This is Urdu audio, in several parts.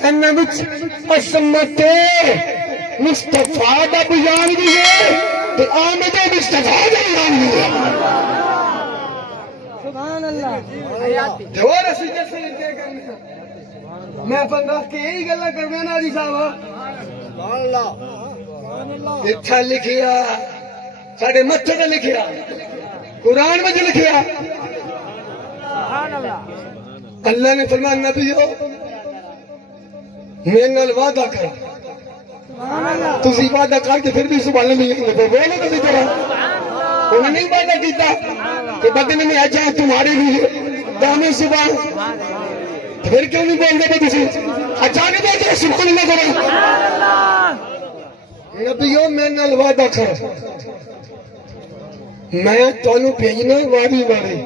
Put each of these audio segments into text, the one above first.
کہنا وچ عصمت مصطفیٰ دا بیان بھی ہے تے آمد مصطفیٰ دا بیان بھی ہے سبحان اللہ تے اور اسی جیسے کیا کرنے میں پندرہ کے یہی گلا کرنے نا جی صاحب سبحان اللہ اتھا لکھیا ساڑھے متھے تے لکھیا قرآن میں جو لکھیا سبحان اللہ اللہ نے فرمایا نبیو میرے نال وعدہ کر سبحان اللہ تسی وعدہ کر کے پھر بھی سبحان اللہ نہیں بولو کسی طرح انہوں نے نہیں وعدہ کیتا کہ بدن میں اجا تمہارے لیے دامن صبح پھر کیوں نہیں بول دے تسی اچھا نہیں بولتے سبحان اللہ کرو نبیو میرے نال وعدہ کر میں تانوں بھیجنا واری واری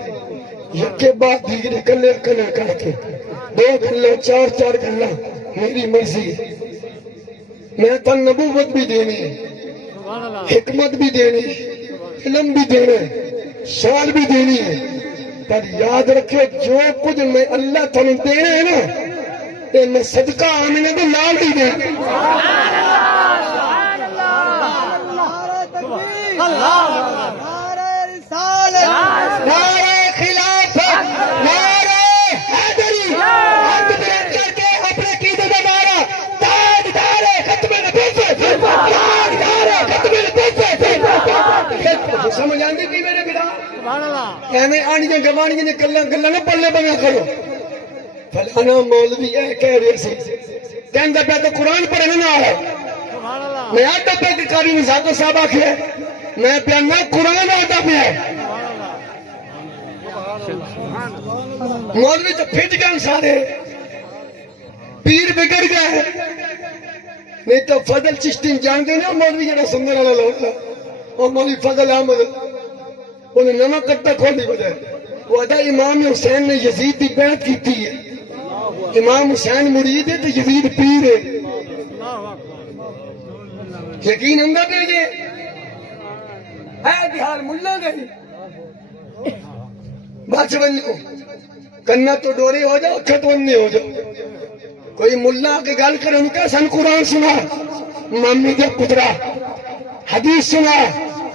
یکے بعد دیگر کلے کلے کر کے دو گلے چار چار گلے میری مرضی ہے میں تن نبوت بھی دینی ہے حکمت بھی دینی ہے علم بھی دینا ہے شان بھی دینی ہے پر یاد رکھے جو کچھ میں اللہ تنوں دینا ہے نا یہ میں صدقہ آمنے تو لال ہی دیں نعرہ خلافت نعرہ حیدری ہاتھ بلند کر کے اپنے قیدے کا نعرہ تاجدار ختم نبوت تاجدار ختم نبوت سمجھ آندی تھی میرے بیٹا سبحان اللہ ایویں آنیاں گوانیاں نے گلاں نہ پلے بنیا کرو فلانا مولوی اے کہہ رہے سی کہندا پیا تو قرآن پڑھنے نال سبحان اللہ میں آتا پہ کہ قاری مزاق صاحب آکھے میں پیا نہ قرآن آتا پیا مولوی تو پھٹ گئے سارے پیر بگڑ گئے نہیں تو فضل چشتی جانتے نا مولوی جڑا سندر والا لوگ اور مولوی فضل احمد انہیں نمہ کٹا کھولی بجائے وہ ادا امام حسین نے یزید کی بیعت کی ہے امام حسین مرید ہے تو یزید پیر ہے یقین ہوں گا پہ یہ ہے بہار ملا گئی بچ بنو کنا تو ڈورے ہو جاؤ اکھا تو اننے ہو جاؤ کوئی ملا کے گل کرے ان کا سن قرآن سنا مامی کے پترا حدیث سنا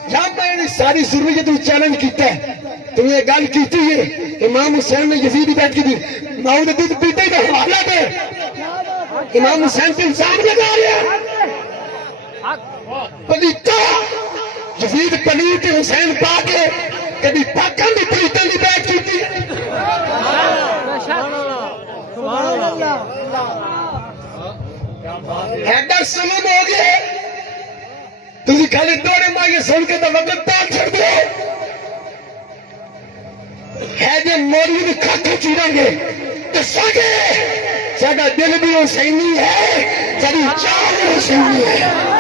یا میں نے ساری ضروریت چیلنج کیتا ہے تم یہ گل کیتی ہے امام حسین نے یزید بیٹھ کی تھی ماؤں دودھ پیتے ہی تو حوالہ دے امام حسین سے الزام لگا لیا پلیتا یزید پلیت حسین پا کے کبھی پاکن بھی پلیتن بھی بیٹھ کی تھی سبحان اللہ حیدر سمجھ ہو گئے تھی خالی دوڑے مائے سن کے تو وقت پاک چھڑ دو ہے جو مولی بھی کھاکھا چیریں گے تو ساگے ساڑا دل بھی حسینی ہے ساڑی چاہ بھی حسینی ہے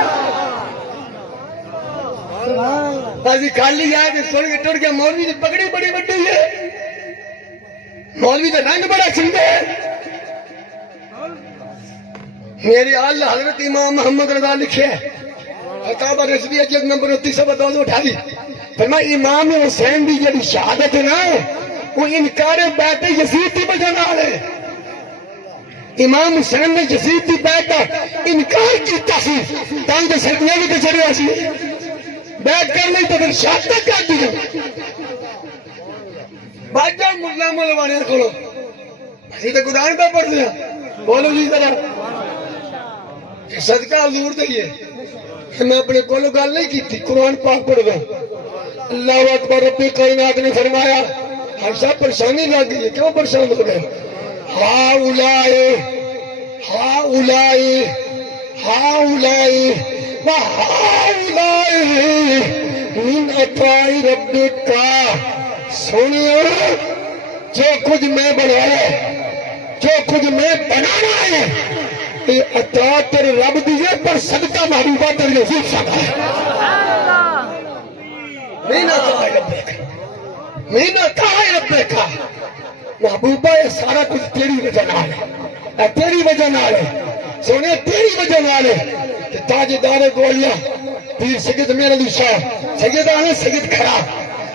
بازی خالی آئے تو سن کے ٹوڑ گیا مولوی نے پکڑی بڑی بڑی ہے مولوی کا رنگ بڑا چندے ہے میری آل حضرت امام محمد رضا لکھے خطابہ رسویہ جلد نمبر 29 اٹھا دی فرمایا امام حسین دی جڑی شہادت ہے نا وہ انکار بیعت یزید دی وجہ نال ہے امام حسین نے یزید دی بیعت دا انکار کیتا سی تاں جو سردیاں بھی تے چڑھیا سی بیعت کر لئی تو پھر شہادت کر دی باجا ملا ملوانے کھولو اسی تے قرآن پہ پڑھ دیا بولو جی ذرا صدقہ حضور دئیے میں اپنے کولو گل نہیں کی تھی قرآن پاک پڑھ گئے اللہ اکبر ربی کائنات نے فرمایا ہر سب پریشانی لگ گئی ہے کیوں پریشان ہو گئے ہاؤلائے ہاؤلائے ہاؤلائے وہاؤلائے من عطاء ربک سنیو جو کچھ میں بنایا جو کچھ میں بنانا ہے یہ عطا تیرے رب دیئے پر صدقہ محبوبہ تیرے یزید صاحب ہے مین عطا ربک مین عطا ربک محبوبہ یہ سارا کچھ تیری وجہ نال ہے تیری وجہ نال ہے سونے تیری وجہ نال ہے کہ تاجدار گولیا پیر سید میرے علی شاہ سید آنے سید کھڑا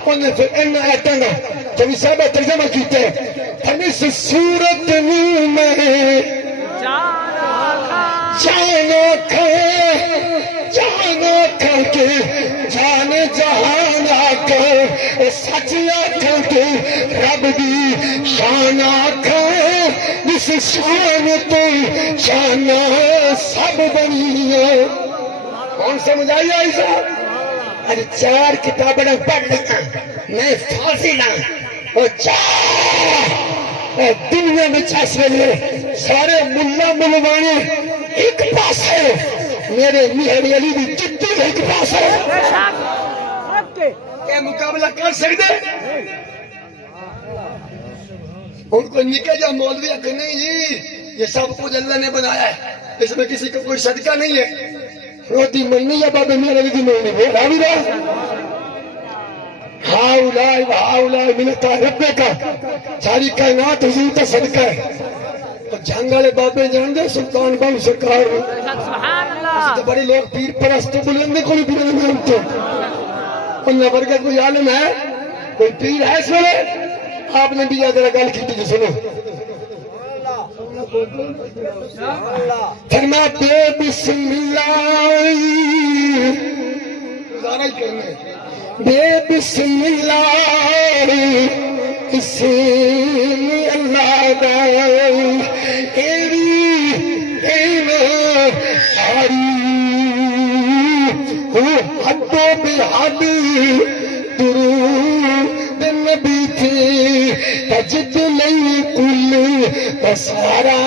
انہیں پھر انہا ایتاں گا جب صاحبہ ترجمہ کیتے ہیں اس صورت میں جان جہان آکھے سچ آکھاں تو رب دی شان آکھاں جس شان تو شان سب بنی ہے کون سمجھ آئی آئی صاحب ارے 4 کتابیں پڑھ لینا میں فاضل ہاں اور دنیا میں اس ویلے سارے ملا ملوانے ایک پاس ہے میرے میرے علی دی جدی ایک پاس ہے یہ مقابلہ کر سکتے ان کو نکل جا مولوی کہ نہیں جی یہ سب کچھ اللہ نے بنایا ہے اس میں کسی کا کوئی صدقہ نہیں ہے روٹی مننی ہے بابے میرے علی دی مننی ہے راوی راہ ہاؤلائی وہاؤلائی ملتا ربے کا ساری کائنات حضور کا صدقہ ہے اور جنگ والے بابے جان دے سلطان باو سرکار تو بڑے لوگ پیر پرست بلندے کو نہیں پیر مانتے ان نبر کا کوئی عالم ہے کوئی پیر ہے اس ویلے آپ نے بھی یاد گل کی جو سنو فرما بے بسم اللہ گزارا ہی کرنا ہے بے بسم اللہ اسم اللہ دا ایری آری حد و بحد درود نبی تھے تجد لئی کل بسارا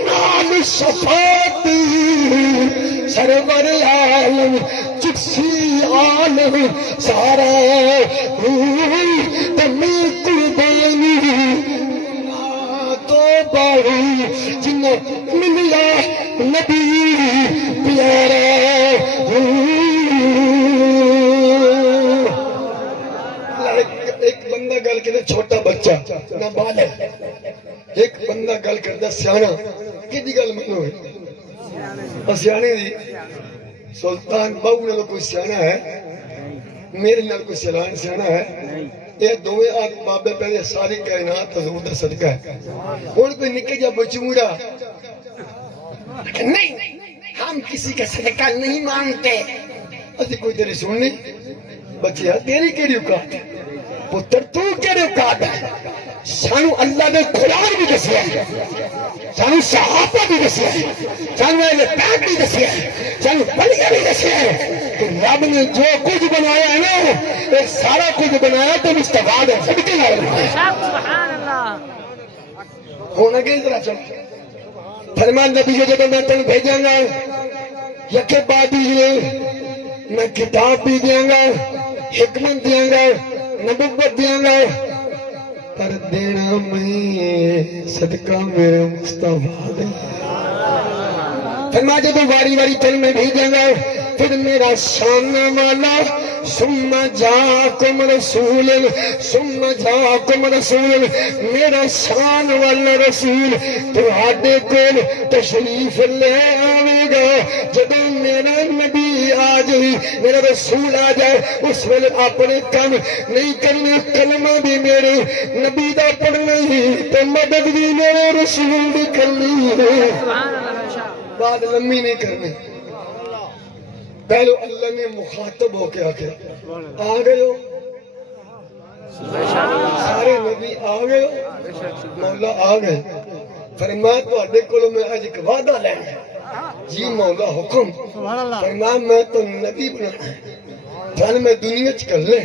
نال شفاعت سرور عالم چکسی عالم سارا تمی قربانی تو باری جن ملیا نبی پیارا ایک بندہ گل کرتا چھوٹا بچہ نہ بالغ ایک بندہ گل کرتا سیانا کی گل منو ہے سیانے دی سلطان باو نال کوئی سیانا ہے میرے نال کوئی سیانا ہے یہ دوے آگ بابے پہلے ساری کائنات حضور دا صدقہ ہے اور کوئی نکے جا بچوڑا نہیں ہم کسی کا صدقہ نہیں مانتے اسی کوئی تیری سننی بچیا تیری کیڑی اوقات ہے پتر تو کیڑی اوقات ہے سانو اللہ نے قرآن بھی دسیا ہے سانو صحابہ بھی دسیا ہے سانو اہل بیت بھی دسیا ہے سانو بڑیا بھی دسیا ہے کہ رب نے جو کچھ بنایا ہے نا یہ سارا کچھ بنایا تو مستفاد ہے سب کے لائے سبحان اللہ ہونا گئی ذرا چل فرمان نبی جو جب میں تن بھیجاں گا یکے بعد ہی میں کتاب بھی دیاں گا حکمت دیاں گا نبوت دیاں گا پر دینا میں صدقہ میرے مصطفیٰ دے فرما جب واری واری تن میں بھیجاں گا پھر میرا شان والا ثم جاکم رسول میرا شان والا رسول تہاڈے کول تشریف لے آوے گا جب میرا نبی آ جائے میرا رسول آ جائے اس ویلے اپنے کام نہیں کرنا کلمہ بھی میرے نبی دا پڑھنا ہی تو مدد بھی میرے رسول دی کرنی ہے بات لمبی نہیں کرنی پہلو اللہ نے مخاطب ہو کے آکے آ گئے ہو سارے نبی آ گئے ہو مولا آ گئے فرمایا تو اڈے کولو میں آج ایک وعدہ لینا جی مولا حکم فرمایا میں تو نبی بنانا جان میں دنیا چ کر لے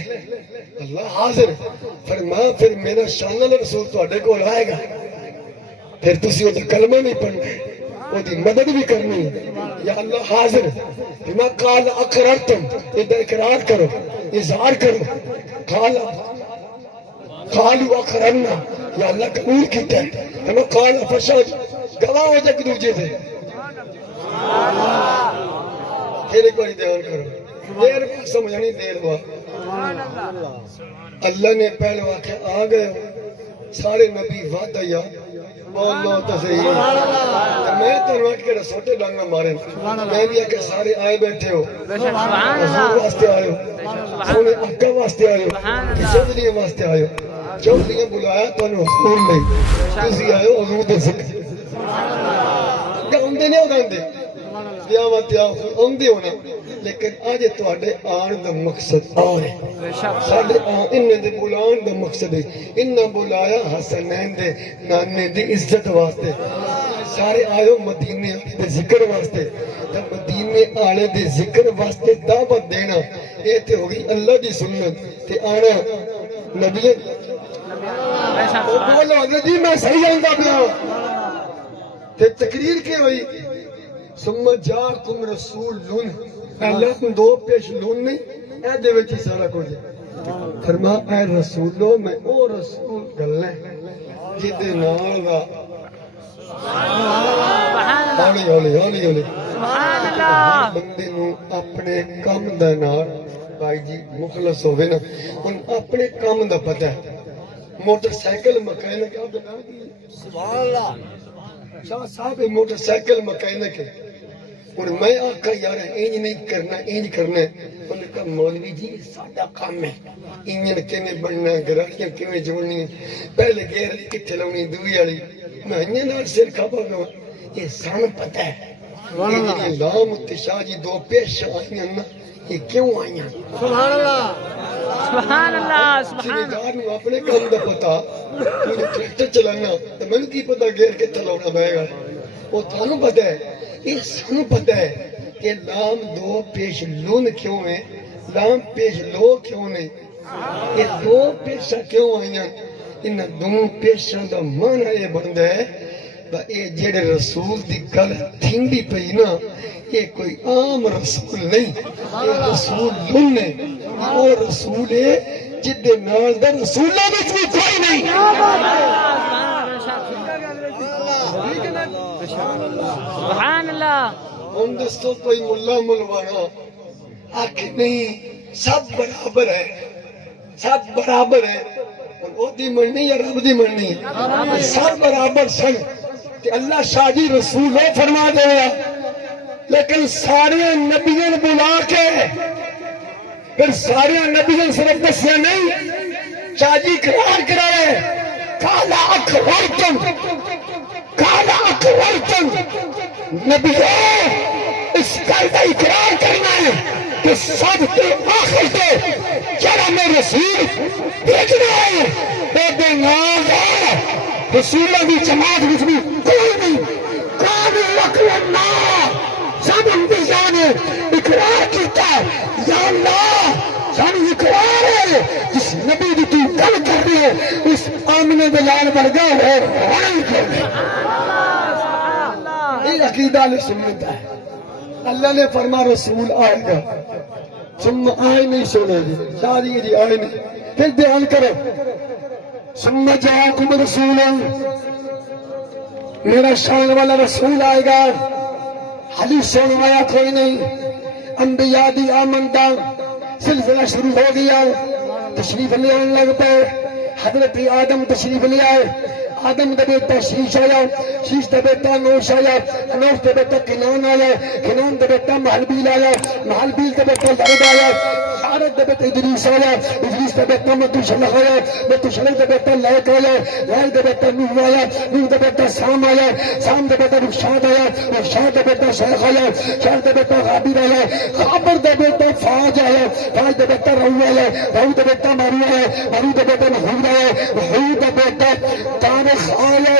اللہ حاضر فرمایا پھر میرا شان اللہ رسول تو اڈے کول آئے گا پھر تسی وہ کلمہ نہیں پڑھنا وہ دی مدد بھی کرنی یا اللہ حاضر بما قال اقررتم ادھر اقرار کرو اظہار کرو قالوا اقررنا یا اللہ قبول کیتا ہے بما قال فشهد گواہ ہو جائے دوجے سے پھر ایک بار دھیان کرو دیر سمجھانی دیر ہوا اللہ نے پہلے واقع آ گئے سارے نبی وعدہ یا اللہ تو صحیح ہے میں تو روٹ کے رسوٹے ڈانگا مارے میں بھی آکے سارے آئے بیٹھے ہو حضور واسطے آئے ہو سونے اکا واسطے آئے ہو چودھریہ واسطے آئے ہو چودھریہ بلایا تو انہوں حضور نہیں تسی آئے ہو حضور دے سکتے گاندے نہیں ہو گاندے ਵਿਆਹਾਂ ਤੇ ਆਉਂਦੇ ਹੋਣਾ لیکن اج تواڈے آن دا مقصد اور ہے ساڈے انہاں دے بلاؤن دا مقصد ہے انہاں بلایا حسنین دے نانے دی عزت واسطے سارے آئو مدینے دے ذکر واسطے تے مدینے آلے دے ذکر واسطے دعوت دینا اے تے ہو گئی اللہ دی سنت تے آنا نبی بولو حضرت جی میں صحیح آندا پیا تے تقریر کی ہوئی ثم جاءکم رسول اللہ کو دو پیش لون نہیں اے دے وچ سارا کچھ فرما اے رسولو میں او رسول گلے جدے نال دا ہولی ہولی ہولی ہولی بندے نو اپنے کم دا نال بھائی جی مخلص ہوے نا ان اپنے کم دا پتہ ہے موٹر سائیکل مکینک سبحان اللہ شاہ صاحب موٹر سائیکل مکینک ہے اور میں آقا یار اینج نہیں کرنا اینج کرنا ہے انہوں نے کہا مولوی جی ساڈا کام ہے انجن کیویں بننا گراڑیاں کیویں جوڑنی پہلے گیئر والی کتھے لاونی دوئی والی میں انجن نال سر کھپا گیا یہ سان پتہ ہے یہ لام تے شاہ جی دو پیش آئیاں نا یہ کیوں آئیاں سبحان اللہ سبحان اللہ سبحان اللہ اپنے کام دا پتا مجھے ٹریکٹر چلانا تو میں کی پتا گیئر کتھے لاونا پائے گا وہ تھانوں پتہ ہے یہ سانو پتہ ہے کہ لام دو پیش لون کیوں ہے لام پیش لو کیوں نہیں یہ دو پیشہ کیوں آئیاں ان دو پیشہ دا معنی یہ بندہ ہے اے جڑے رسول دی گل تھیندی پئی نا یہ کوئی عام رسول نہیں یہ رسول لون ہے وہ رسول ہے جدے نال دا رسولہ میں بھی کوئی نہیں سبحان اللہ ہم دستوں کوئی ملا ملوانا آکھ نہیں سب برابر ہے سب برابر ہے اور او دی مننی یا رب دی مننی سب برابر سن کہ اللہ شاہ جی رسول فرما دے گا لیکن سارے نبیوں بلا کے پھر سارے نبیوں صرف دسیا نہیں شاہ جی اقرار کرائے کالا اکبرتم کالا اکبرتم نبیوں اس گل کا اقرار کرنا ہے کہ سب کے آخر سے جڑا میں رسول بھیجنا ہے وہ دے نام ہے رسولوں کی جماعت وچ بھی کوئی نہیں کون لکھنا سب انبیاء نے اقرار کیتا یا اللہ سانو اقرار ہے جس نبی دی تو گل کر رہی ہے اس آمنے دلال ورگا ہے روان کر رہی یہ عقیدہ علیہ سنت ہے اللہ نے فرما رسول آئے گا ثم آئے نہیں سونے جی شادی جی آئے نہیں پھر بیان کرو ثم جاءکم رسول میرا شان والا رسول آئے گا حدیث سننے والا کوئی نہیں انبیاء دی آمندہ سلسلہ شروع ہو گیا تشریف لے آنے لگ پہ حضرت آدم تشریف لے آئے آدم دا بیٹا شیش آیا شیش دا بیٹا نوش آیا نوش دا بیٹا کنان آیا کنان دا بیٹا محلبیل آیا محلبیل دا بیٹا لعب آیا حارت دا بیٹا ادریس آیا ادریس دا بیٹا متوشلخ آیا متوشلخ دا بیٹا لائق آیا لائق دا بیٹا نوح آیا نوح دا بیٹا سام آیا سام دا بیٹا رخشاد آیا رخشاد دا بیٹا شیخ آیا شیخ دا بیٹا غابر آیا غابر دا بیٹا فاج آیا فاج دا بیٹا رو آیا رو دا بیٹا مارو آیا مارو دا بیٹا محمود آیا محمود دا بیٹا تارخ آیا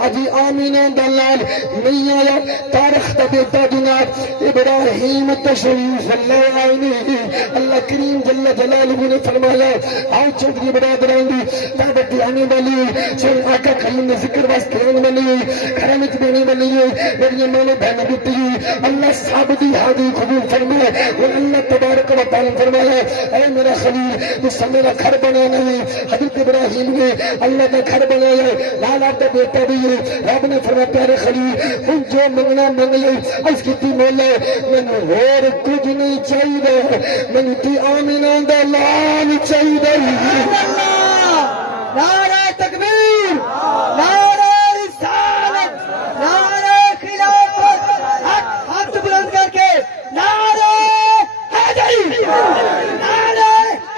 ابھی آمینہ دلال نہیں آیا تارخ دا بیٹا جناب ابراہیم تشریف اللہ آئینی اللہ کریم جل جلالہ نے فرمایا آؤ چودری برادران دی دعوت آنے والی سن آقا کریم نے ذکر واسطے آنے والی کرامت دینے والی میری ماں بہن بیٹی اللہ صاحب دی حاضری قبول فرمائے اور اللہ تبارک و تعالی فرمایا اے میرا خلیل تو سب میرا گھر بنا نہیں حضرت ابراہیم نے اللہ کا گھر بنایا لال آپ کا بیٹا بھی ہے رب نے فرمایا پیارے خلیل تم جو منگنا منگ لے اس کی تی مولا میں اور کچھ نہیں چاہیے میں تی آمینہ دا لال چاہیے نعرہ تکبیر نعرہ رسالت نعرہ خلافت ہاتھ بلند کر کے نعرہ حیدری نعرہ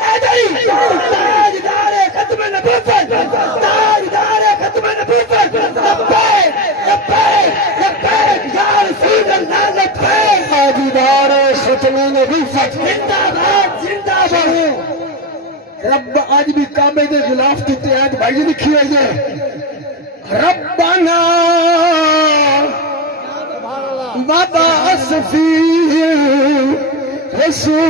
حیدری تاجدار ختم نبوت تاجدار ختم نبوت لبیک لبیک لبیک یا رسول اللہ بھائی جی لکھی ہوئی ہے ربنا وبعث فیہم رسولا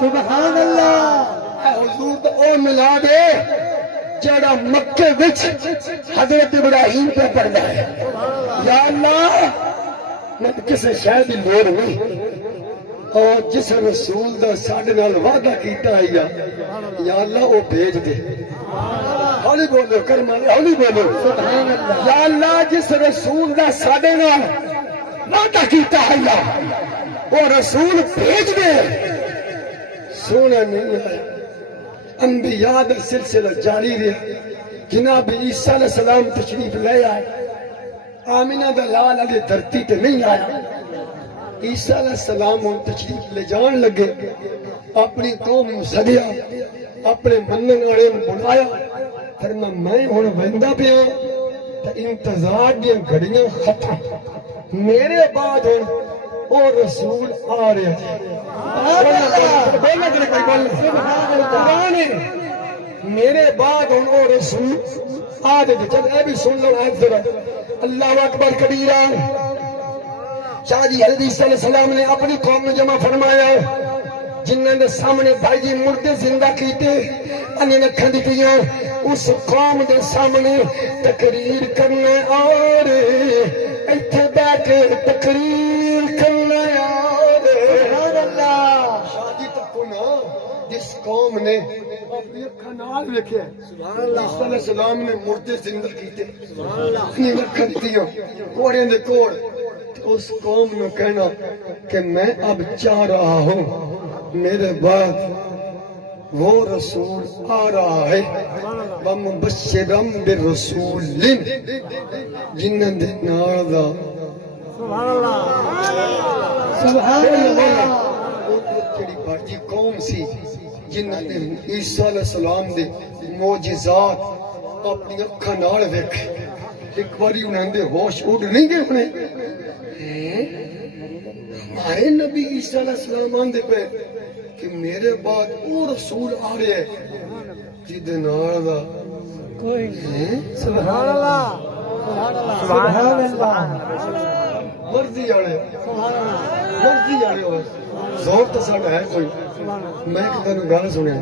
سبحان اللہ حضور دا او ملا دے جڑا مکے وچ حضرت ابراہیم پہ پڑھدا ہے یا اللہ میں کسے شے دی لوڑ نہیں اور جس رسول دا ساڈے نال وعدہ کیتا ہے یا اللہ وہ بھیج دے ہولی بولو کرم ہولی بولو یا اللہ جس رسول دا ساڈے نال وعدہ کیتا ہے یا وہ رسول بھیج دے سونا نہیں ہے انبیاء دا سلسلہ جاری رہا جناب عیسیٰ علیہ السلام تشریف لے آئے آمینہ دا لال علی دھرتی تے نہیں آیا عیسیٰ علیہ السلام ان تشریف لے جان لگے اپنی قوم سدیا اپنے منن والے بلایا فرما میں ہن ویندا پیا تے انتظار دی گھڑیاں ختم میرے بعد ہن او رسول آ رہے ہیں میرے بعد ہن او رسول آ دے چل اے بھی سن لو آج ذرا اللہ اکبر کبیرہ شاہ جی حضرت عیسیٰ علیہ السلام نے اپنی قوم میں جمع فرمایا جنہوں نے سامنے بھائی جی مردے زندہ کیتے انہیں نکھن دیتیاں اس قوم دے سامنے تقریر کرنے اور ایتھے بیٹھ تقریر کرنے اور سبحان اللہ شاہ جی تک نا جس قوم نے اپنی اکھاں نال ویکھیا سبحان اللہ عیسیٰ علیہ السلام نے مردے زندہ کیتے سبحان اللہ انہیں نکھن دیتیاں کوڑے دے کوڑ اس قوم نے کہنا کہ میں اب چاہ رہا ہوں میرے بعد وہ رسول آ رہا ہے وَمُبَشِّرًا بِالرَّسُولٍ جنہاں دے نال دا سبحان اللہ سبحان اللہ جڑی بڑی قوم سی جنہاں نے عیسیٰ علیہ السلام دے معجزات اپنی اکھاں نال ویکھے ایک باری انہاں دے ہوش اڑ نہیں گئے ہونے ہمارے نبی عیسیٰ علیہ السلام آندے پہ کہ میرے بعد وہ رسول آ رہے ہیں جدے نال دا کوئی سبحان اللہ سبحان اللہ مرضی آڑے مرضی آڑے ہو زور تو ساڑا ہے کوئی میں ایک دنوں گانا سنے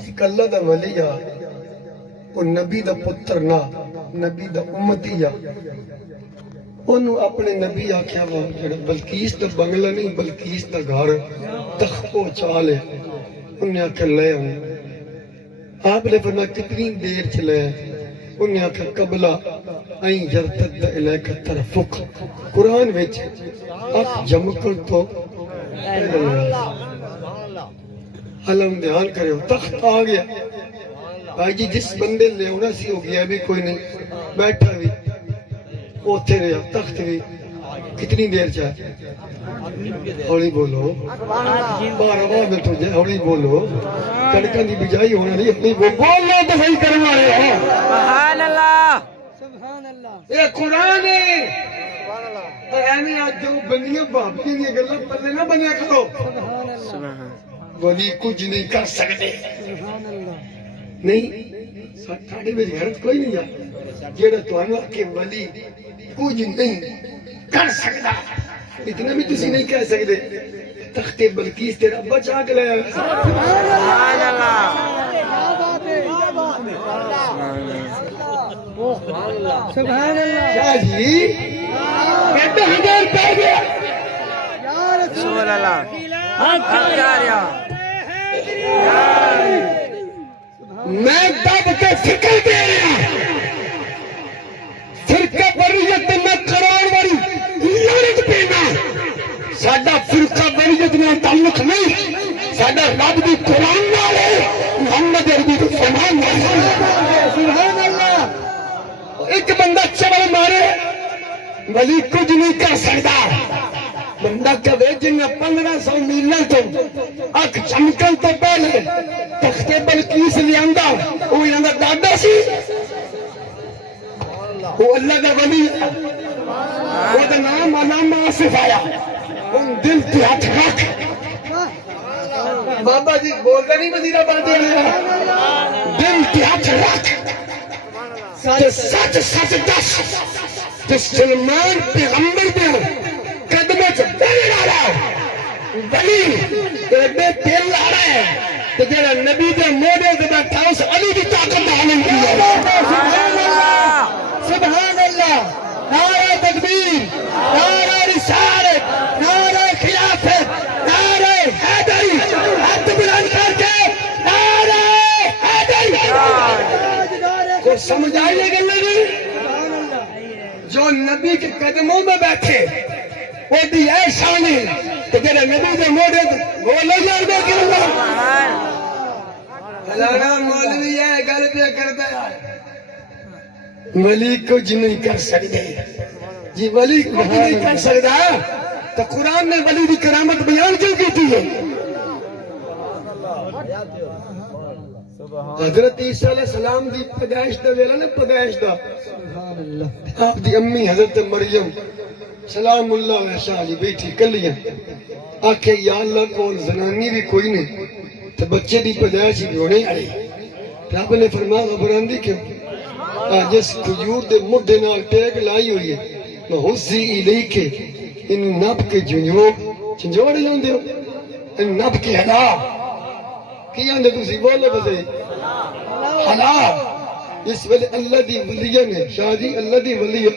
ایک اللہ دا ولی آ وہ نبی دا پتر نہ نبی دا امتی آ انہوں اپنے نبی آکھیا وہ بلکیس دا بنگلہ نہیں بلکیس دا گھر تخت پہنچا لے انہیں آکھا لے ہوں آپ نے فرمایا کتنی دیر چلے انہیں آکھا قبلہ این یرتد الیک طرفک قرآن وچ آپ جمکل تو علم دھیان کرے ہو تخت آ گیا بھائی جی جس بندے لے ہونا سی ہو گیا بھی کوئی نہیں بیٹھا بھی اوتھے رہا تخت بھی کتنی دیر چاہے ہولی بولو 12 منٹ ہو جائے ہولی بولو کڑکاں دی بجائی ہونا نہیں ہولی بولو تو صحیح کرنا رہے ہو سبحان اللہ سبحان اللہ یہ قرآن ہے ایمی آج جو بندیاں بابی دی گلاں پلے نہ بنیا کرو ولی کچھ نہیں کر سکتے نہیں ساڈے وچ غیرت کوئی نہیں ہے جیڑا تانوں کہ ولی کچھ نہیں کر سکتا اتنا بھی تسی نہیں کہہ سکتے تخت بلقیس تیرا بچا کے لے سبحان اللہ سبحان اللہ کیا جی کہتے 1000 پہ گیا یا رسول اللہ میں دب کے فکر دے رہا فرقہ بریت میں قرار والی لعنت پینا ساڈا فرقہ بریت میں تعلق نہیں ساڈا رب دی قرآن نال ہے محمد عربی دی فرمان نال سبحان اللہ ایک بندہ چبل مارے ولی کچھ نہیں کر سکتا بندہ کہے جن 1500 میلوں تو اکھ چمکن تو پہلے تخت بلقیس لیاندا وہ انہاں دا دادا سی وہ اللہ دا ولی وہ دا نام علامہ آصف آیا ان دل تے ہاتھ رکھ بابا جی بولتا نہیں مدینہ بانٹے رہا دل کی ہاتھ رکھ کہ سچ سچ دس کہ سلمان پیغمبر دے قدموں سے دل لاڑا ولی ایڈے دل لاڑا ہے کہ جڑا نبی دے موڑے دے بیٹھا اس علی دی طاقت معلوم کی ہے سبحان اللہ نعرہ تکبیر نعرہ رسالت نعرہ خلافت نعرہ حیدری ہاتھ بلند کر کے نعرہ حیدری کو سمجھ آئی ہے گل نہیں جو نبی کے قدموں میں بیٹھے وہ دی ہے شانی کہ جڑا نبی دے موڑے وہ لے جان دے کہ اللہ فلانا مولوی ہے گل پہ کرتا ہے ولی کچھ نہیں کر سکتے جی ولی کچھ نہیں کر سکتا تو قرآن نے ولی دی کرامت بیان کیوں کی تھی حضرت عیسیٰ علیہ السلام دی پیدائش دا ویلا نے پیدائش دا آپ دی امی حضرت مریم سلام اللہ علیہ شاہ جی بیٹھی کلیاں آکھے یا اللہ کول زنانی بھی کوئی نہیں تو بچے دی پیدائش بھی ہونے آئی رب نے فرمایا غبراندی کیوں جس کھجور دے مڈے نال ٹیک لائی ہوئی ہے محسی الیک انو نب کے جنجوڑ جاندے ہو ان نب کے ہلا کی آندے تسی بولے بسے ہلا اس ویلے اللہ دی ولیہ نے شاہ جی اللہ دی ولیہ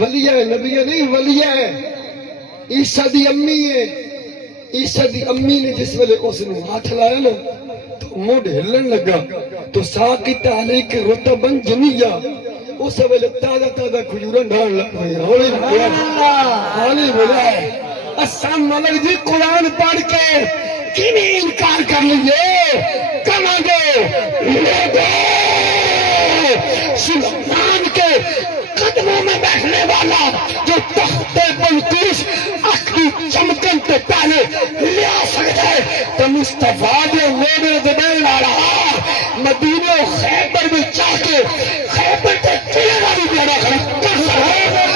ولیہ ہے نبیہ نہیں ولیہ ہے عیسیٰ دی امی ہے عیسیٰ دی امی نے جس ویلے اس نے ہاتھ لایا نا تو موڈ ہلن لگا تو ساکت علیک رتبن جنیہ اس ویلے تازہ تازہ کھجورن ڈھان لگ رہی ہے حالی بولا ہے السلام ملک جی قرآن پڑھ کے کینے انکار کر لیے کما گے لے دے سلطان کے قدموں میں بیٹھنے والا جو تخت بلقیس اکھی چمکن تو پہلے لیا سکتا ہے تو مصطفیٰ دے میرے دبیر لاڑا مدینہ خیبر میں چاہ کے خیبر تے چلے والی بیڑا خرید کر سکتا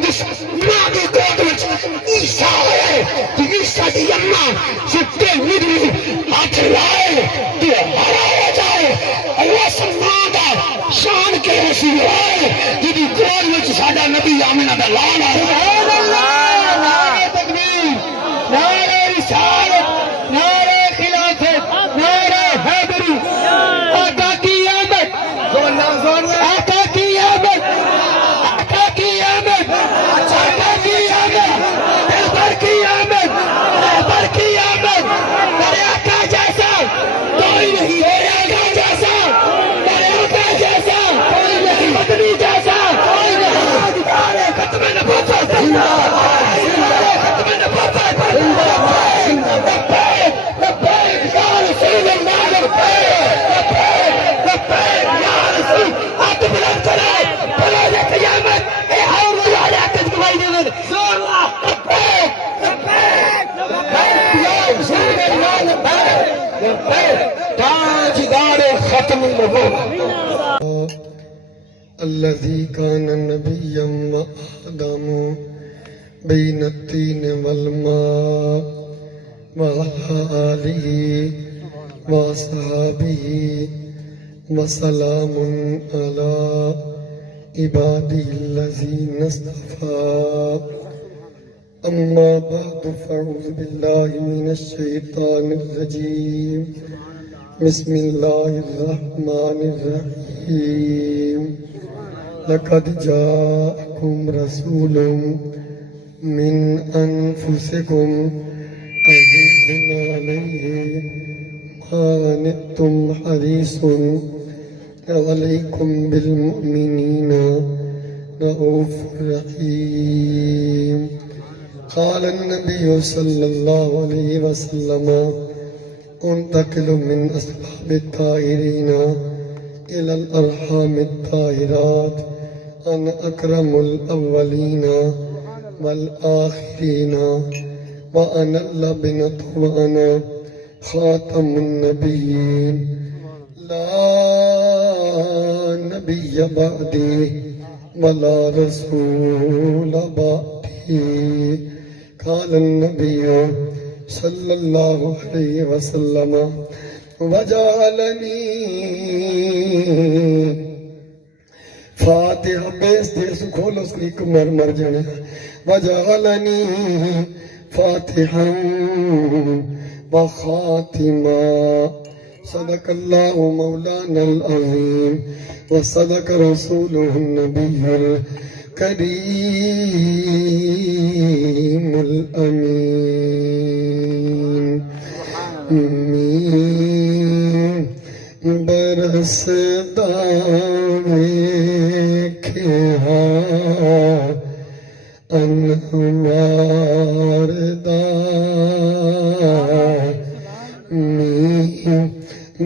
جس ماں دی کوڈ وچ عیسیٰ ہے تو عیسیٰ دی اماں ستے مدری ہاتھ لائے تو ہرا ہو جائے اللہ سلمان دا شان کے رسول ہے جدی کوڈ وچ ساڈا نبی آمینہ دا لانا ہے نعرہ تکبیر نعرہ رسالت نعرہ خلافت نعرہ حیدری آقا کی آمد آقا کی آمد آقا کی آمد آقا کی آمد دلبر کی آمد رہبر کی آمد میرے آقا جیسا کوئی نہیں میرے آقا جیسا میرے آقا جیسا کوئی نہیں مدنی جیسا کوئی نہیں ختم نبوت زندہ ختم نبوت زندہ لبیک لبیک یا رسول اللہ لبیک لبیک یا رسول ہاتھ بلند کرے بلند قیامت اے ہم والے کس گواہی دے زور اللہ لبیک لبیک لبیک یا رسول اللہ لبیک لبیک تاجدار ختم النبوت الذي كان نبيا وآدم بين الطين والماء وعلى آله وأصحابه وسلام على عباده الذين اصطفى أما بعد فأعوذ بالله من الشيطان الرجيم بسم الله الرحمن الرحيم لقد جاءكم رسول من أنفسكم عزيز عليه ما عنتم حريص عليكم بالمؤمنين رؤوف رحيم قال النبي صلى الله عليه وسلم انتقل من أصحاب الطائرين إلى الأرحام الطاهرات أنا أكرم الأولين والآخرين وأنا اللبنة وأنا خاتم النبيين لا نبي بعدي ولا رسول بعدي قال النبي صلی اللہ علیہ وسلم وجعلنی فاتحہ بیس دیس کھولو اس کو ایک مر جانے وجعلنی فاتحا وخاتما صدق اللہ مولانا العظیم وصدق رسوله النبی الکریم الامین برسدا ویکھیا انوار دا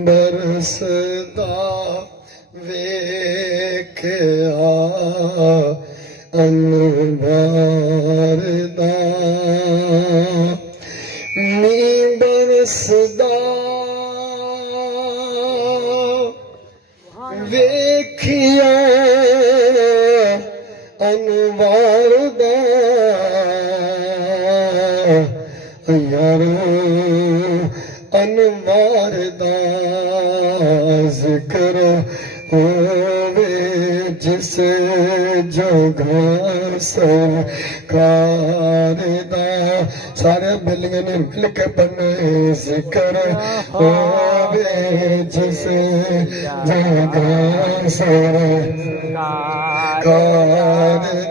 برسدا ویکھیا انوار دا برسدا ویکھیا انوار دا یارو انوار دا ذکر ہووے جس جگہ سرکار دا سارے بلیاں نے مل کے بنے ذکر ہووے جس جگہ سرکار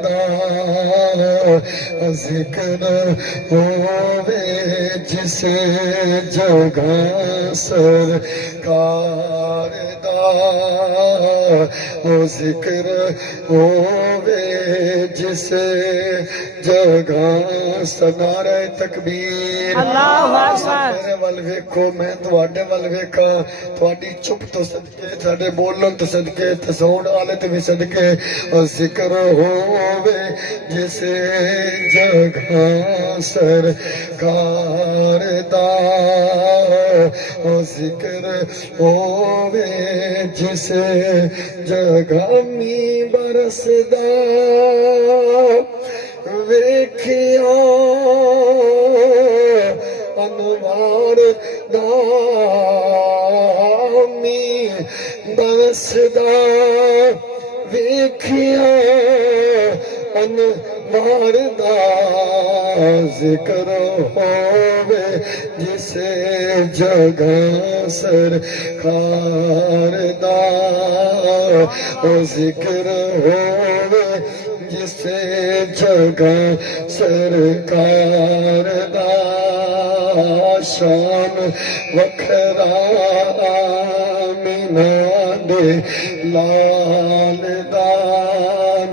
دا ذکر ہووے جس جگہ سرکار دا ذکر ہووے جس جگہ سنارے تکبیر اللہ اکبر میرے ول ویکھو میں تواڈے ول ویکھاں تواڈی چپ تو صدقے تواڈے بولن تو صدقے تے سون والے تے وی صدقے ذکر ہووے جس جگہ سرکار دا ذکر ہووے جس جگہ می برسدا ویکھیا انوار دا می برسدا ویکھیا انوار دا ذکر ہووے جس جگہ سرکار دا ذکر ہووے جس جگہ سرکار دا شان وکھرا آمینہ دے لال دا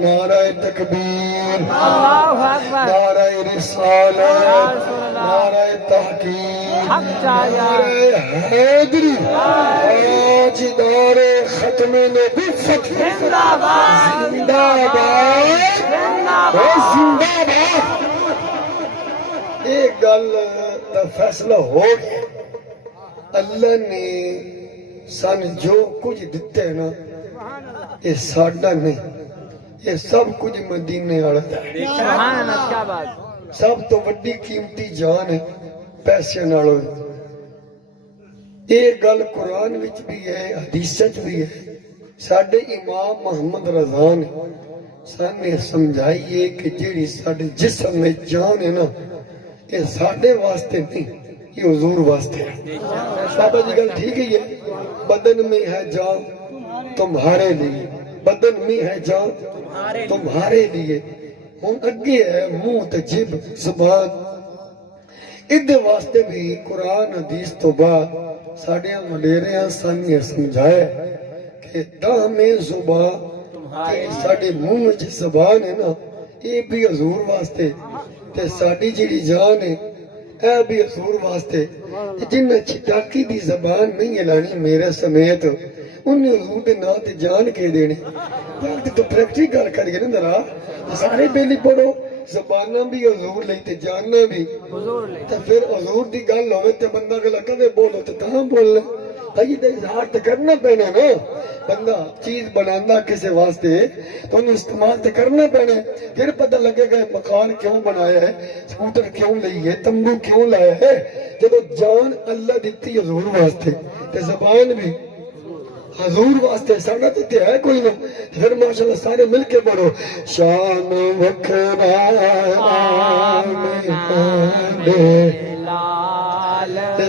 نعرہ تکبیر اللہ اکبر نعرہ رسالت نعرہ تحقیق نعرہ حیدری آج دار ختم نبوت زندہ باد زندہ باد زندہ باد ایک گل دا فیصلہ ہو گیا اللہ نے سن جو کچھ دیتے نا یہ ساڈا نہیں یہ سب کچھ مدینے والا ہے سبحان اللہ کیا بات سب تو وڈی قیمتی جان ہے پیسے نالوں یہ گل قرآن وچ بھی ہے حدیث وچ بھی ہے ساڈے امام محمد رضا نے سانے سمجھائی ہے کہ جیڑی ساڈے جسم میں جان ہے نا یہ ساڈے واسطے نہیں یہ حضور واسطے ہے بابا جی گل ٹھیک ہی ہے بدن میں ہے جان تمہارے لیے بدن میں ہے جان تمہارے لیے ہوں اگے ہے منہ تے جب زبان ادھے واسطے بھی قرآن حدیث تو بعد ساڑیاں مڈیریاں سانے سمجھایا کہ دامیں زبان ساڑے منہ میں جس زبان ہے نا یہ بھی حضور واسطے تے ساڑی جیڑی جان ہے اے بھی حضور واسطے جنہ چٹاکی دی زبان نہیں لانی میرے سمیت انہیں حضور دے نا تے جان کے دینے تو پریکٹیکل کر گئے نا درا سارے بیلی پڑھو زبانہ بھی حضور لئی تے جاننا بھی حضور لے تے پھر حضور دی گل ہوئے تے بندہ گلا کدے بولو تے تاں بول لے قید اظہار تو کرنا پینا نا بندہ چیز بنانا کسی واسطے تو انہیں استعمال تو کرنا پینا پھر پتہ لگے گا مکان کیوں بنایا ہے سکوٹر کیوں لئی ہے تمبو کیوں لایا ہے جب جان اللہ دیتی حضور واسطے تے زبان بھی حضور واسطے ساڑھا تو ہے کوئی نہ پھر ماشاءاللہ سارے مل کے پڑھو شان وکھرا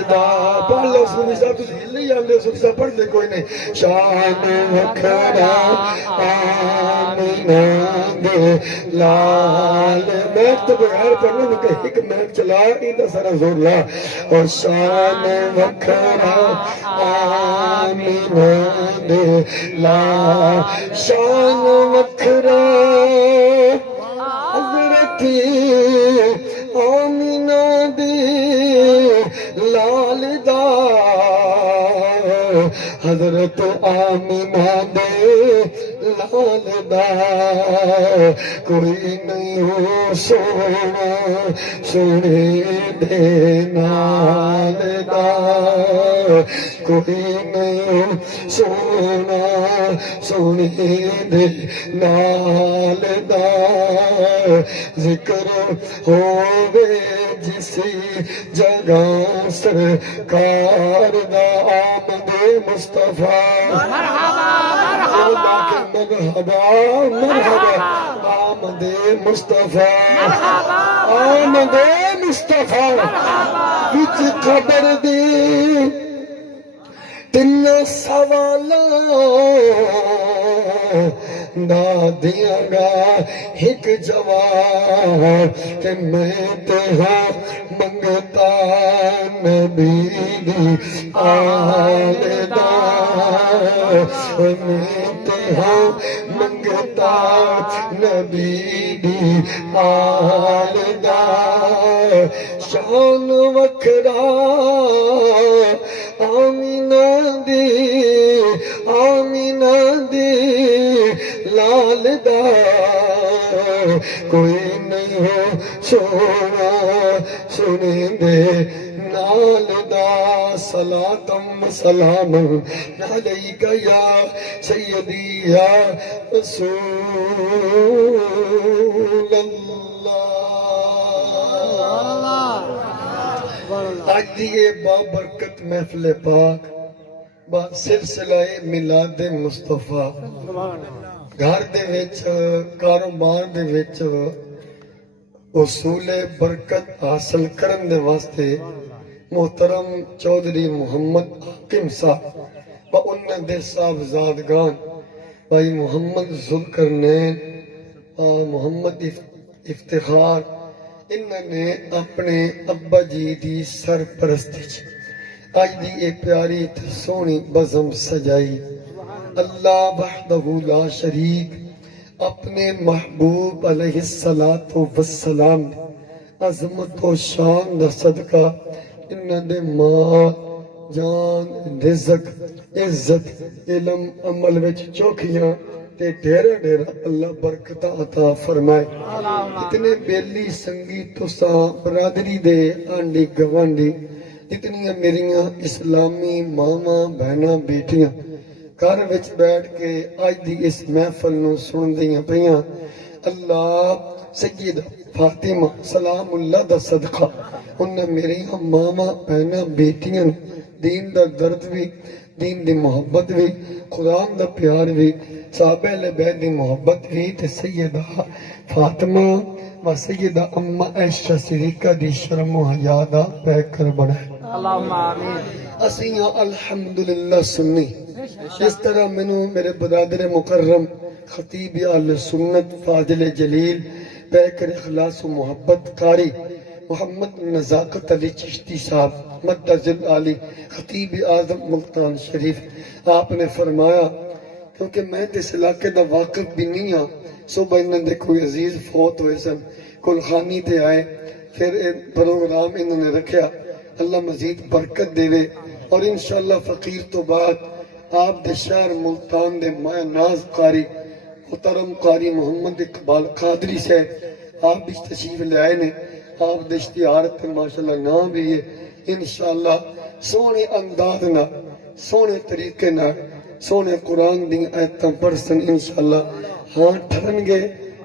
دا پڑھ لو سوری صاحب تسی ہل نہیں آندے سوری صاحب پڑھ دے کوئی نہیں شان وکھرا آمینہ دے لال میں تو بغیر پڑھنے میں کہ ایک محک چلا ایدہ سارا زور لا اور شان وکھرا آمینہ دے لا شان وکھرا حضرت آمینہ دے لال دا حضرت آمینہ دے لال دا کوئی نہیں ہو سونا سونے دے نال دا کوئی نہیں ہو سونا سونے دے نال دا ذکر ہووے جسی جگہ سرکار دا آمد مصطفیٰ مرحبا مرحبا آمد مصطفیٰ آمد مصطفیٰ کچھ خبر دی تین سوالا دا دیا گا ایک جواب کہ میں تہا منگتا نبی دی آل دا میں تہا منگتا نبی دی آل دا شان وکھرا آمینہ دی آمینہ دی لال دا کوئی نہیں ہو سونا سنے دے نال دا صلاتم سلام علیکہ یا سیدی یا رسول اللہ آج دیئے بابرکت محفل پاک با سلسلہ میلاد مصطفیٰ گھر دے وچ کاروبار دے وچ اصول برکت حاصل کرن دے واسطے محترم چودھری محمد حاکم صاحب و انہاں دے صاحبزادگان بھائی محمد ذوالقرنین محمد افتخار انہاں نے اپنے ابا جی دی سرپرستی آج دی ایک پیاری تے سونی بزم سجائی اللہ وحدہ لا شریک اپنے محبوب علیہ السلام عظمت و شان دا صدقہ انہاں دے مال جان رزق عزت علم عمل وچ چوکھیاں تے ڈیرا ڈیرا اللہ برکتہ عطا فرمائے اتنے بیلی سنگی تساں برادری دے آنڈی گوانڈی جتنیاں میریاں اسلامی ماما بہنا بیٹیاں گھر وچ بیٹھ کے آج دی اس محفل نو سن دیاں پیاں اللہ سید فاطمہ سلام اللہ دا صدقہ انہاں میریاں ماما بہنا بیٹیاں دین دا درد بھی دین دی محبت بھی قرآن دا پیار بھی صحابہ علیہ بیت دی محبت بھی تے سیدہ فاطمہ و سیدہ امہ عائشہ صدیقہ دی شرم و حیا دا پیک کر بڑھائے اللہم آمین اسیاں الحمدللہ سنی اس طرح منو میرے برادر مکرم خطیب اہل سنت فاضل جلیل پیکر اخلاص و محبت قاری محمد نزاکت علی چشتی صاحب مدذل علی خطیب اعظم ملتان شریف آپ نے فرمایا کیونکہ میں اس علاقے دا واقف بھی نہیں ہاں صبح انہوں نے کوئی عزیز فوت ہوئے سن کل خانی تے آئے پھر پروگرام انہوں نے رکھیا اللہ مزید برکت دے وے اور انشاءاللہ فقیر تو بعد آپ دے شہر ملتان دے مایا ناز قاری محترم قاری محمد اقبال قادری سے آپ بھی تشریف لے آئے نے آپ دے اشتہارت ماشاءاللہ نام بھی ہے انشاءاللہ سونے انداز نہ سونے طریقے نال سونے قرآن دی آیتاں پڑھسن انشاءاللہ ہاں ٹھرن گے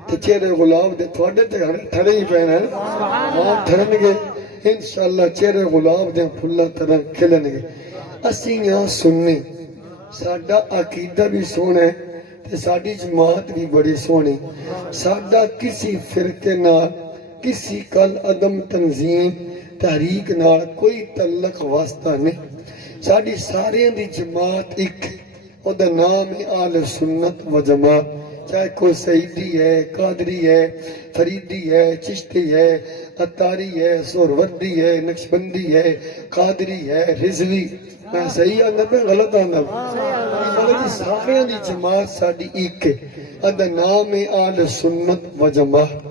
تے چہرے گلاب دے تھوڑے تے ٹھرے ہی پینا ہے ہاں ٹھرن گے انشاءاللہ چہرے گلاب دے پھلاں طرح کھلن گے اسی یہاں سننے ساڈا عقیدہ بھی سونا ہے تے ساڈی جماعت بھی بڑی سونی ساڈا کسی فرقے نال کسی کل عدم تنظیم تحریک نال کوئی تعلق واسطہ نہیں ساڈی سارے دی جماعت ایک او دا نام ہے آل سنت و جماعت چاہے کوئی سعیدی ہے قادری ہے فریدی ہے چشتی ہے اتاری ہے سوروردی ہے نقشبندی ہے قادری ہے رضوی میں صحیح آندہ پہ غلط آندہ پہ سارے دی جماعت ساڈی ایک ہے دا نام ہے آل سنت و جماعت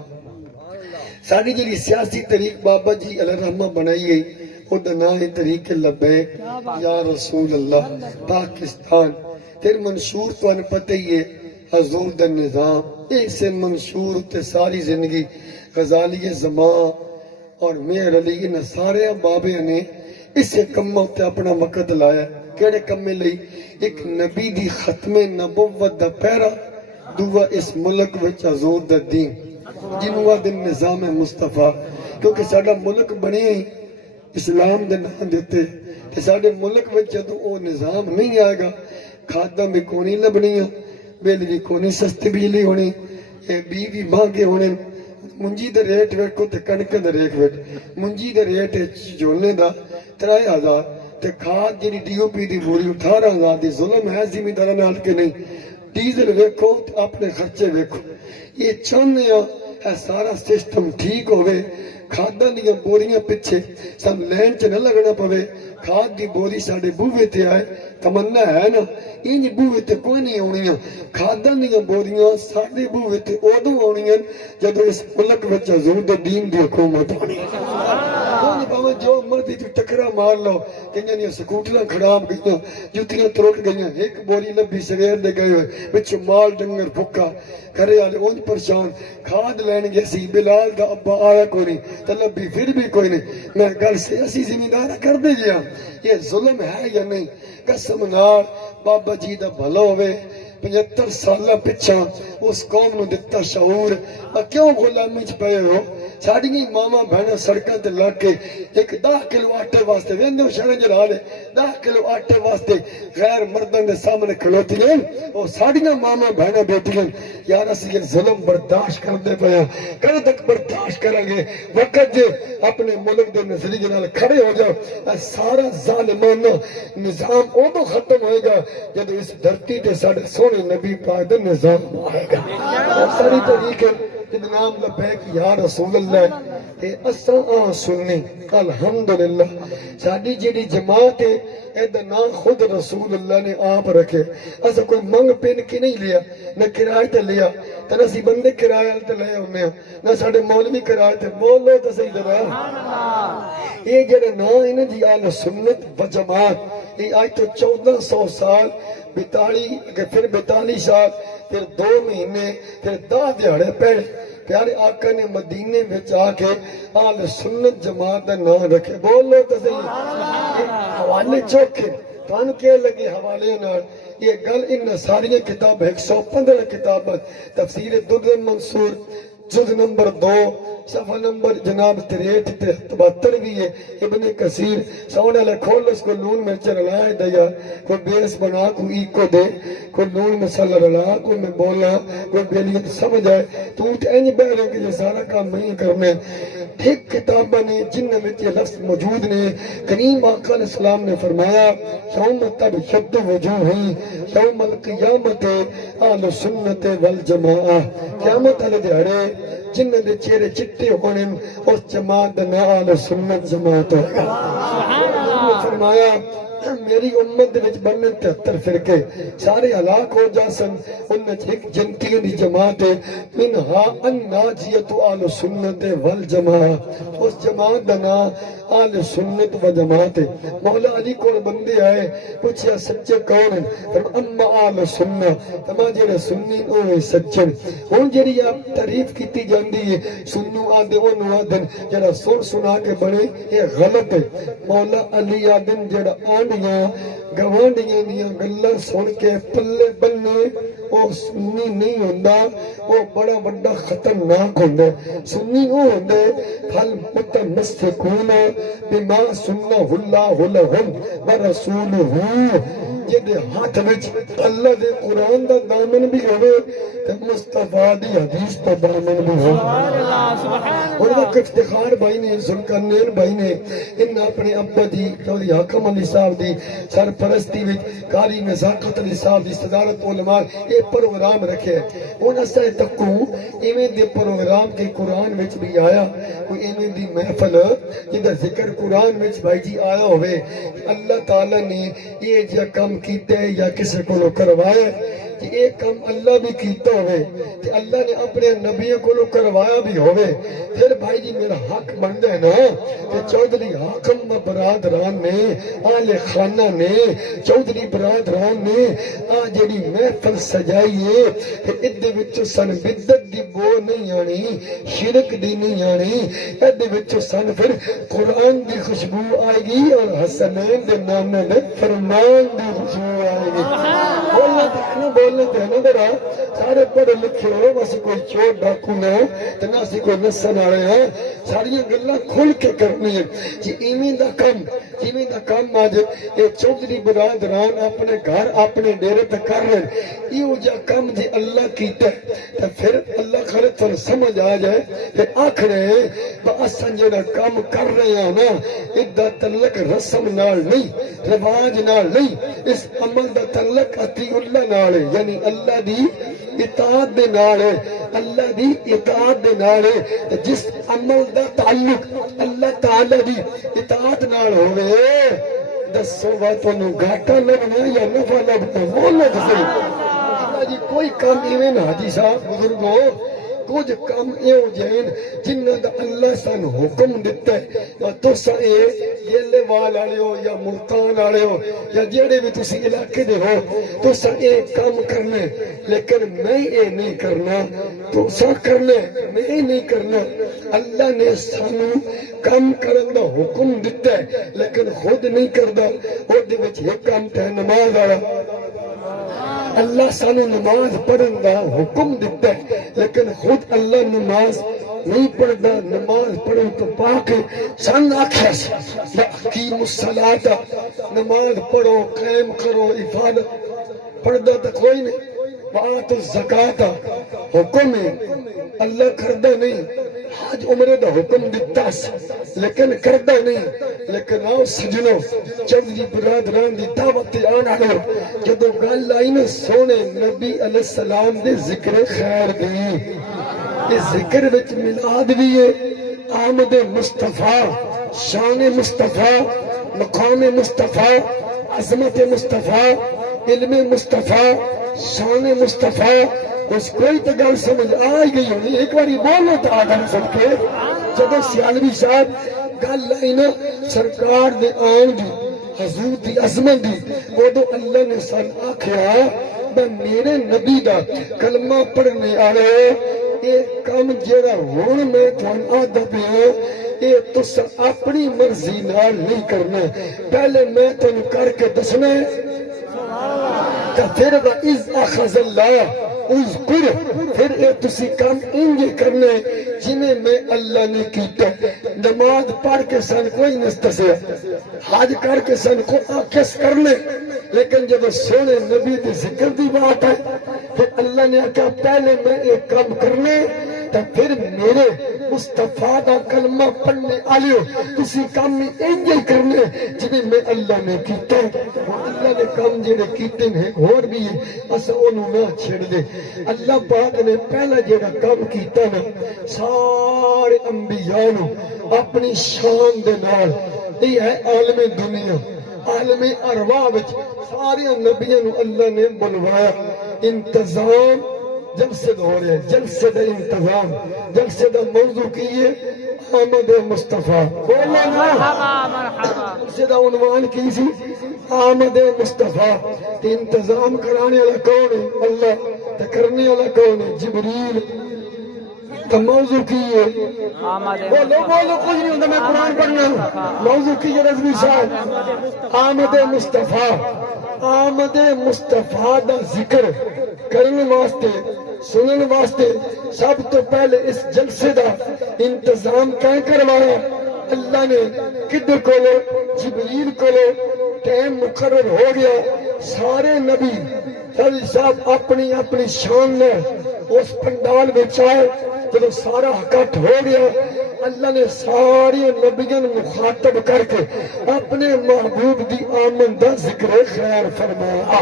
ساڈی جی سیاسی طریق بابا جی علیہ رحمہ بنائی گئی اور دا نام ہے طریق لبیک یا رسول اللہ پاکستان پھر منشور تو ان پتہ ہی ہے حضور دا نظام ایسے منشور تے ساری زندگی غزالی زمان اور میر علی ان سارے بابے نے اسے کمہ تے اپنا وقت لایا کیڑے کمے لئی ایک نبی دی ختم نبوت دا پیرا دعا اس ملک وچ حضور دا دین جنوہ دن نظام مصطفیٰ کیونکہ ساڑا ملک بنے ہی اسلام دے نام دیتے کہ ساڑے ملک وچ جدو وہ نظام نہیں آئے گا کھادا میں کونی لبنی ہے بیلوی کونی سستی بجلی ہونی بیوی بانگے ہونے منجی دے ریٹ ویٹ کو تے کنک دے ریٹ ویٹ منجی دے ریٹ جولنے دا 3000 تے کھاد جنی ڈیو پی دی بوری 18000 دی ظلم ہے زمیندارہ نال کے نہیں ڈیزل ویکھو تے اپنے خرچے ویکھو یہ چاہنے ہے سارا سسٹم ٹھیک ہوئے کھاداں دیا بوریاں پچھے سب لین چ نہ لگنا پوے کھاد دی بوری ساڑے بوہے تے آئے تمنا ہے نا انج بوہے تے کوئی نہیں آنیاں کھاداں دیا بوریاں ساڑے بوہے تے ادو آنیاں جدو اس ملک وچ حضور دے دین دی حکومت آنی جو مرضی تو ٹکرا مار لو کہیں یہ سکوٹراں خراب گئیاں جوتیاں تروٹ گئیاں ایک بوری لبی سویر دے گئے ہوئے وچ مال ڈنگر بھکا کرے والے اونج پریشان کھاد لین گئے سی بلال دا ابا آیا کوئی نہیں طلبی پھر بھی کوئی نہیں میں گھر سے اسی زمیندار کر دے گیا یہ ظلم ہے یا نہیں قسم نال بابا جی دا بھلا ہوئے 75 سالہ پچھا اس قوم نو دتا شعور کیوں غلامی چ پئے ہو ساڑی ماما بہنا سڑکاں تے لگ کے ایک 10 کلو آٹے واسطے ویندے شرن جڑا لے 10 کلو آٹے واسطے غیر مردن دے سامنے کھلوتی ہیں او ساڑیاں ماما بہنا بیٹیاں یار اسی یہ ظلم برداشت کردے پیا کل تک برداشت کریں گے وقت دے اپنے ملک دے نظریے نال کھڑے ہو جاؤ سارا ظالمانہ نظام ادو ختم ہوئے گا جب اس دھرتی تے ساڑے سونے نبی پاک دا نظام آئے گا اور ساری طریقے نام لبیک یا رسول اللہ تے اساں آن سننی الحمدللہ ساڑی جیڑی جماعت ہے ایدہ نام خود رسول اللہ نے آپ رکھے ایسا کوئی منگ پین کی نہیں لیا نہ کرائے تے لیا تو نسی بندے کرائے تے لے ہونے نہ ساڑے مولوی کرائے تے بولو تو صحیح درہ یہ جڑے نام ہے نا جی آل سنت و جماعت یہ آج تو 1400 سال 42 سال پھر 2 مہینے پھر 10 دیہڑے پہلے پیارے آقا نے مدینے میں آ کے آل سنت جماعت دا نام رکھے بولو تو صحیح حوالے چوکھے تانو کیا لگے حوالے نال یہ گل ان ساری کتاب 115 کتاب تفسیر در منصور جز نمبر 2 صفحہ نمبر جناب 73 بھی ہے ابن کثیر سونے لے کھول اس کو نون مرچ رلائے دیا کوئی بیس بنا کو ای کو دے کوئی نون مسئلہ رلا کوئی میں بولا کوئی بیلیت سمجھ آئے تو اینی بہرے کہ یہ سارا کام نہیں کرنے ایک کتابہ نے جن میں یہ لفظ موجود نے کریم آقا علیہ السلام نے فرمایا یوم تب شد وجوہی یوم القیامت آل سنت والجماعہ قیامت علیہ دیارے جن دے چہرے چٹے ہونے اس جماعت نا آل سنت جماعت ہوگا فرمایا میری امت دے وچ بنن 73 فرقے سارے ہلاک ہو جاسن ان وچ ایک جنتیوں دی جماعت ہے منہا الناجیت آل سنت والجماعت اس جماعت دا نام آل سنت و جماعت ہے مولا علی کو بندے آئے پوچھیا سچے کون ہیں اما آل سنت تمام جڑے سنی اوے سچے ہن جڑی آپ تعریف کیتی جاندی ہے سنو آدے اونوں آدن جڑا سن سنا کے بنے یہ غلط ہے مولا علی آدن جڑا آن دیاں گوانڈیاں دیاں گلاں سن کے پلے بننے او سنی نہیں ہوندا، او بڑا بڑا خطرناک ہوندا۔ سنی او ہوندا پھل متمسکون بما سنہ اللہ لہم ورسولہ، جدے ہاتھ وچ اللہ دے قرآن دا دامن بھی ہوئے تے مصطفیٰ دی حدیث دا دامن بھی ہوئے۔ اور وقت افتخار بھائی نے ذوالقرنین بھائی نے ان اپنے ابا دی چودھری حاکم علی صاحب دی سرپرستی وچ قاری نزاکت علی صاحب دی صدارت علماء یہ پروگرام رکھے۔ ان اسے تکو ایویں دے پروگرام کے قرآن وچ بھی آیا، کوئی ایویں دی محفل جدہ ذکر قرآن وچ بھائی جی آیا ہوئے اللہ تعالیٰ نے یہ جا کام کیتے یا کسی کو کروایا کہ ایک کام اللہ بھی کیتا ہوئے کہ اللہ نے اپنے نبیوں کو کروایا بھی ہوئے، پھر بھائی جی میرا حق بندہ ہے نا کہ چودھری حاکم برادران نے آل خانہ نے چودھری برادران نے جڑی محفل سجائی ہے ادھے وچوں سن بدت دی بو نہیں آنی، شرک دی نہیں آنی، ادھے وچوں سن پھر قرآن دی خوشبو آئے گی اور حسنین دے نانے دے فرمان دی خوشبو آئے گی۔ بولنا دینا درہ سارے پڑھے لکھے ہو، ویسے کوئی چور ڈاکو نہ ہو تنا سی کوئی نسن آ رہے ہیں، ساری گلہ کھل کے کرنی ہے جی ایمین دا کم آج یہ چودھری برادران اپنے گھر اپنے ڈیرے پہ کر رہے ہیں، یہ جا کم جی اللہ کیتا ہے تو پھر اللہ خالد پر سمجھ آ جائے پھر آکھ رہے ہیں باسن جڑا کم کر رہے ہیں نا ادھا تعلق رسم نال نہیں، رواج نال نہیں، اس عمل دا تعلق اتی اللہ نال ہے، یعنی اللہ دی اطاعت دے نال ہے، اللہ دی اطاعت دے نال ہے۔ جس عمل دا تعلق اللہ تعالی دی اطاعت نال ہوئے دسو بات انہوں گھاٹا لگنا یا نفع لگنا وہ لگ سے اللہ جی کوئی کام ایویں نہ حاجی صاحب بزرگوں کچھ کام ایو جائیں جنہ دا اللہ سان حکم دیتا ہے تو سا یہ وال آلے ہو یا ملتان آلے ہو یا جیڑے بھی تسی علاقے دے ہو تو سا کام کرنا لیکن میں یہ نہیں کرنا تو سا کرنا میں نہیں کرنا۔ اللہ نے سانو کام کرن دا حکم دیتا ہے لیکن خود نہیں کردا، وہ دے وچ ایک کام تے نماز آیا، اللہ سانو نماز پڑھن دا حکم دیتا ہے لیکن خود اللہ نماز نہیں پڑھدا، نماز پڑھن تو پاک سن آکھیا سی اقیموا الصلاۃ، نماز پڑھو قائم کرو عبادت، پڑھدا تو کوئی نہیں، وآتوا الزکاۃ حکم ہے اللہ کردہ نہیں، حج عمرے دا حکم دیتا سی لیکن کردہ نہیں۔ لیکن آؤ سجنوں چودھری برادران دی دعوت آن آلو جدو گل آئی نا سونے نبی علیہ السلام دے ذکر خیر دی، اس ذکر وچ میلاد بھی ہے، آمد مصطفیٰ، شان مصطفیٰ، مقام مصطفیٰ، عظمت مصطفیٰ، علم مصطفیٰ، شان مصطفیٰ۔ اس کوئی تو گل سمجھ آئی گئی ہونی، ایک باری بولو تو آگا نہیں سب کے جدو سیالوی صاحب گل لائنا سرکار دے آن دی حضور دی عظمت دی وہ دو اللہ نے سن آکھیا میں میرے نبی دا کلمہ پڑھنے آرے ایک کام جیڑا ہون میں تھوان آدھا پہ یہ تو اپنی مرضی نال نہیں کرنا، پہلے میں تن کر کے دسنا کہ پھر وَإِذْ أَخَذَ اللَّهُ اذکر، پھر اے تسی کام انجے کرنے جنہیں میں اللہ نے کیتا، نماز پڑھ کے سن کوئی نستا سے حج کر کے سن کو آکس کرنے، لیکن جب سونے نبی دی ذکر دی بات ہے پھر اللہ نے کہا پہلے میں ایک کام کرنے تو پھر میرے مصطفیٰ دا کلمہ پڑھنے آلیو کسی کام میں انجل کرنے جنہیں میں اللہ نے کیتا ہے، اللہ نے کام جنہیں کیتے ہیں اور بھی اسا انہوں نہ چھڑ دے۔ اللہ پاک نے پہلا جنہیں کام کیتا نا سارے انبیاء نو اپنی شان دے نال، یہ ہے عالم دنیا عالم ارواح وچ سارے نبیوں نو اللہ نے بلوایا، انتظام جلسے ہو رہے ہیں، جلسے دا انتظام، جلسے دا موضوع کیے آمد مصطفیٰ، جلسے دا عنوان کی سی آمد مصطفیٰ، تے انتظام کرانے والا کون ہے اللہ، تے کرنے والا کون ہے جبریل، تو موضوع کی ہے بولو بولو کچھ نہیں ہوتا میں قرآن پڑھنا ہوں موضوع کی ہے رضوی صاحب آمد مصطفیٰ آمد مصطفیٰ دا ذکر کرنے واسطے سنن واسطے سب تو پہلے اس جلسے دا انتظام کہیں کروایا اللہ نے کدھر کولو جبریل کولو ٹائم مقرر ہو گیا سارے نبی رضوی صاحب اپنی اپنی شان میں اس پنڈال بچ آئے جب سارا اکٹھ ہو گیا اللہ نے ساری نبیوں مخاطب کر کے اپنے محبوب دی آمد دا ذکر خیر فرمایا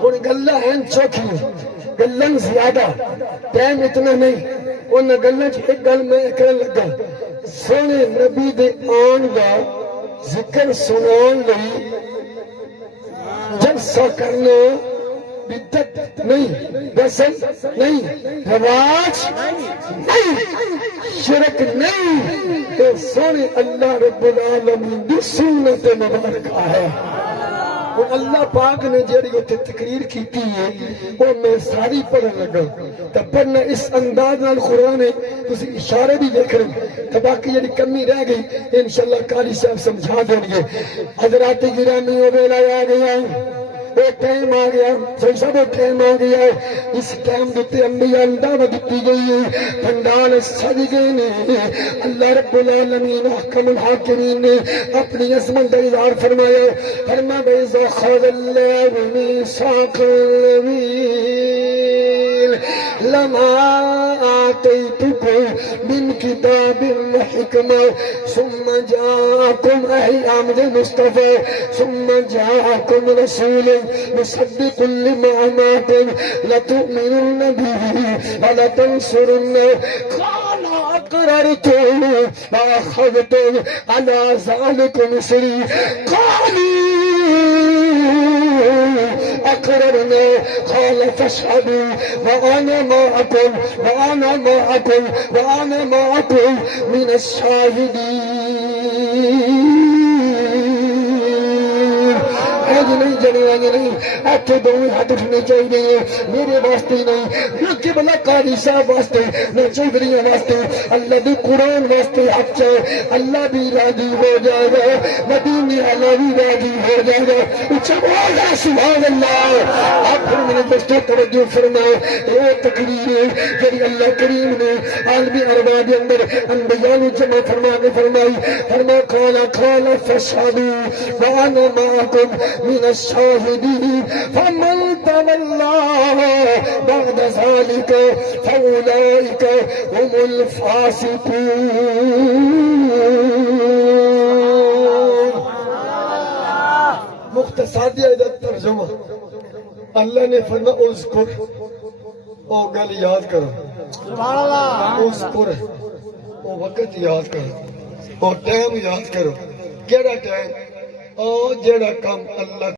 ان گلہ ہیں چوکھی گلن زیادہ ٹائم اتنا نہیں ان گلن ایک گل میں کرن لگا سونے نبی دے آن دا ذکر سنان لئی جلسہ کرنا بدت نہیں رسم نہیں رواج نہیں شرک نہیں یہ سونے اللہ رب العالمین دی سنت مبارکہ ہے اور اللہ پاک نے جڑی اتنے تقریر کیتی ہے وہ میں ساری پڑھن لگا تو پڑھنا اس انداز نال قرآن ہے تسی اشارے بھی دیکھ رہے تو باقی جڑی کمی رہ گئی انشاءاللہ قاری صاحب سمجھا دیں گے حضرات گرامی و بیلا آ گیا وہ ٹائم آ گیا سب ٹائم آ گیا اس ٹائم دیتے انبیاء دعوت دیتی گئی ہے پنڈال سج گئے نے اللہ رب العالمین احکم الحاکمین نے اپنی عظمت کا اظہار فرمایا فرما وَإِذَا أَخَذَ اللَّهُ مِيثَاقَ النَّبِيِّينَ لَمَا آتَيْتُكُم مِّن كِتَابٍ وَحِكْمَةٍ ثُمَّ جَاءَكُمْ أَهْلِ أَمْرِ مُصْطَفَى ثُمَّ جَاءَكُمْ رَسُولٌ مصدق لما معكم لتؤمنن به ولتنصرنه قال أقررتم وأخذتم على ذلكم إصري قالوا أقررنا قال فاشهدوا وأنا معكم من الشاهدين نہیں جنے نہیں ایتھے دونوں ہاتھ اٹھنے چاہیے میرے واسطے نہیں نہ کہ بلا قاری صاحب واسطے نہ چودھریوں واسطے اللہ دی قرآن واسطے حق چاہے اللہ بھی راضی ہو جائے گا مدینے والا بھی راضی ہو جائے گا اچھا بولا سبحان اللہ آپ پھر میں نے دوستوں توجہ فرمائے وہ تقریر ہے جڑی اللہ کریم نے عالمی ارواح کے اندر انبیاء نے جمع فرما کے فرما قال فاشهدوا وانا معكم من الشاهدين فمن تولى بعد ذلك فأولئك هم الفاسقون مختصر ترجمہ اللہ نے فرمایا اذکر او گل یاد کرو سبحان اللہ اذکر او وقت یاد کرو او ٹائم یاد کرو کیڑا ٹائم اور جڑا کام اللہ